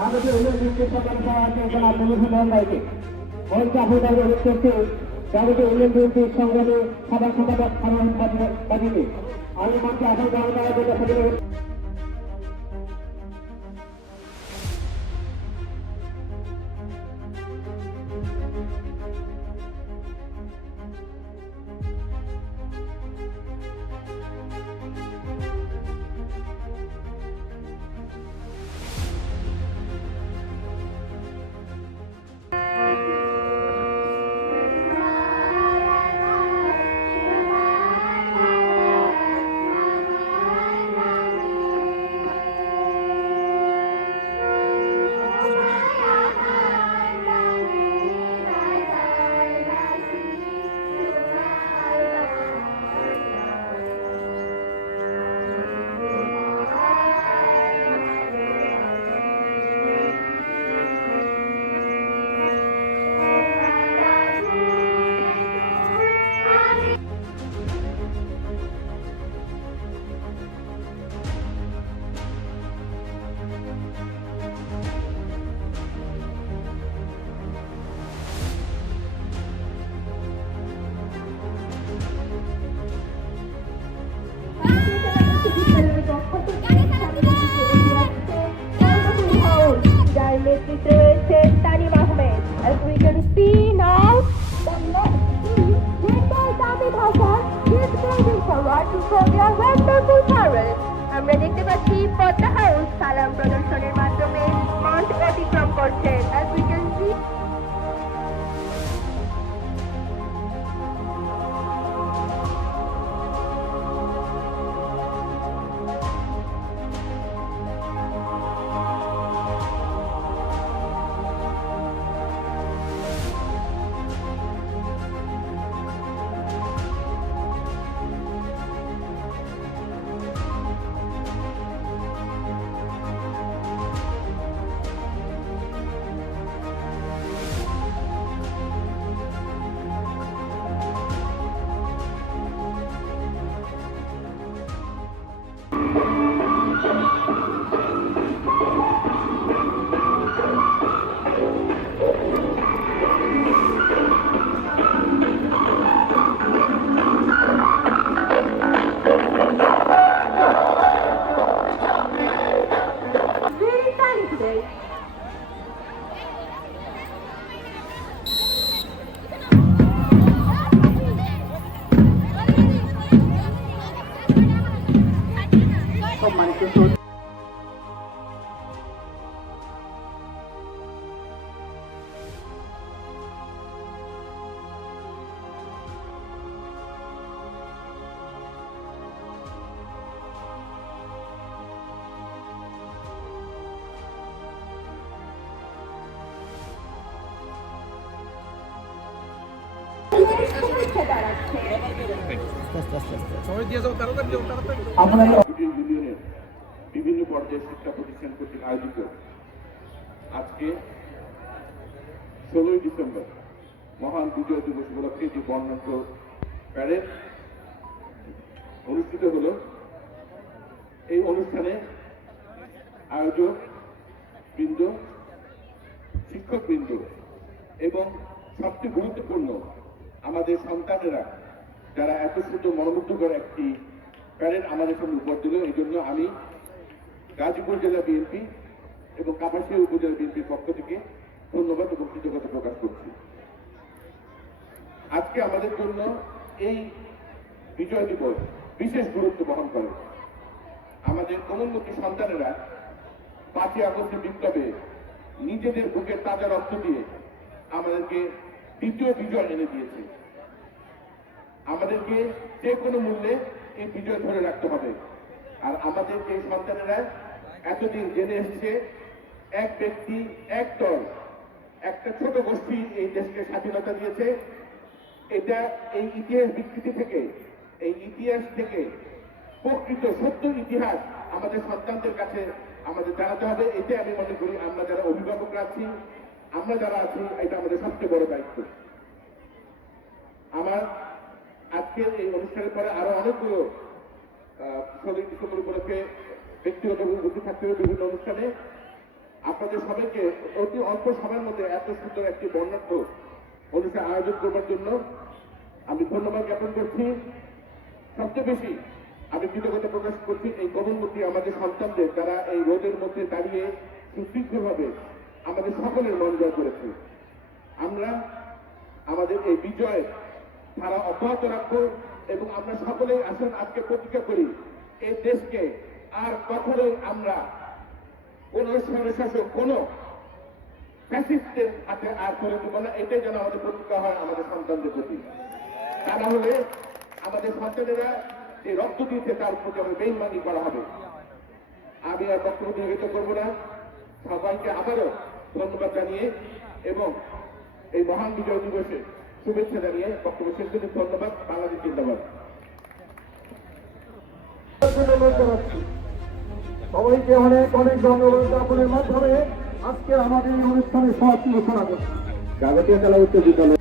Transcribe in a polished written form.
জাগতিক উন্নয়ন সংগ্রামী জনাব মনিরুল হক ভাইকে মঞ্চে আহ্বান করতে জাগতিক উন্নয়ন বিএনপির সংগ্রামী সাধারণ সম্পাদক খান বাদীকে আমি মঞ্চে আহ্বান করার জন্য Tanim Ahmed. As we can see now, the next team, led by David Hassan, is moving forward to show their wonderful parade. আমরা দেখতে পাচ্ছি পদ্মা হাউস সালাম প্রদর্শনের মাধ্যমে মঞ্চ অতিক্রম করছে। As we can see, very sunny today. ইউনিয়নের বিভিন্ন পর্যায়ে শিক্ষা প্রতিষ্ঠান কর্তৃক আয়োজিত আজকে 16ই ডিসেম্বর মহান বিজয় দিবস উপলক্ষে যে বর্ণাঢ্য প্যারেড অনুষ্ঠিত হল। এই অনুষ্ঠানে আয়োজক বৃন্দ, শিক্ষক বৃন্দ এবং সবচেয়ে গুরুত্বপূর্ণ আমাদের সন্তানেরা যারা এত সুন্দর মনোমুগ্ধকর একটি প্যারেড আমাদের সামনে উপহার দিল, এই জন্য আমি গাজীপুর জেলা বিএনপি এবং কাপাসিয়া উপজেলা বিএনপির পক্ষ থেকে ধন্যবাদ এবং কৃতজ্ঞতা প্রকাশ করছি। আজকে আমাদের জন্য এই বিজয় দিবস বিশেষ গুরুত্ব বহন করে। আমাদের কোমলমতি সন্তানেরা 5ই আগস্টের বিপ্লবে নিজেদের বুকের তাজা রক্ত দিয়ে আমাদেরকে দ্বিতীয় বিজয় এনে দিয়েছে। আমাদেরকে যে কোনো মূল্যে এই বিজয় ধরে রাখতে হবে। আর আমাদের যে সন্তানেরা এতদিন জেনে এসেছে এক ব্যক্তি, এক দল, একটা ছোট গোষ্ঠী এই দেশকে স্বাধীনতা দিয়েছে, এটা এই ইতিহাস বিকৃতি থেকে, এই ইতিহাস থেকে প্রকৃত সত্য ইতিহাস আমাদের সন্তানদের কাছে আমাদের জানাতে হবে। এতে আমি মনে করি আমরা যারা অভিভাবকরা আছি, আমরা যারা আছি, এটা আমাদের সবচেয়ে বড় দায়িত্ব। আমার আজকের এই অনুষ্ঠানের পরে আরো অনেকগুলো 16 ডিসেম্বর উপলক্ষে ব্যক্তিগত উপস্থিত থাকতে হবে বিভিন্ন অনুষ্ঠানে। আপনাদের সবাইকে অতি অল্প সময়ের মধ্যে এত সুন্দর একটি বর্ণাঢ্য অনুষ্ঠান আয়োজন করবার জন্য আমি ধন্যবাদ জ্ঞাপন করছি। সবচেয়ে বেশি আমি কৃতজ্ঞতা প্রকাশ করছি এই গগনমুখী আমাদের সন্তানদের, তারা এই রোদের মধ্যে দাঁড়িয়ে সুশৃঙ্খলভাবে আমাদের সকলের মন জয় করেছে। আমরা আমাদের এই বিজয় ধারা অব্যাহত রাখবো এবং আমরা সকলেই আসুন আজকে প্রতিজ্ঞা করি এই দেশকে আর কখনোই আমরা কোন স্বৈরশাসক কোন ফ্যাসিস্টের হাতে আর করে দেবো না। এটাই যেন আমাদের প্রতিজ্ঞা হয় আমাদের সন্তানদের প্রতি। তা না হলে আমাদের সন্তানেরা যে রক্ত দিয়েছে তার প্রতি আমাদের বেইমানি করা হবে। আমি আর বক্তব্য দীর্ঘিত করবো না। সবাইকে আবারও ধন্যবাদ জানিয়ে এবং এই মহান বিজয় দিবসে শুভেচ্ছা জানিয়ে বক্তব্য শেষ করছি। ধন্যবাদ। বাংলাদেশ জিন্দাবাদ। সবাইকে অনেক অনেক ধন্যবাদ জ্ঞাপনের মাধ্যমে আজকে আমাদের এই অনুষ্ঠানের সমাপ্তি ঘোষণা করছি। জাগতীয় কলা উচ্চ বিদ্যালয়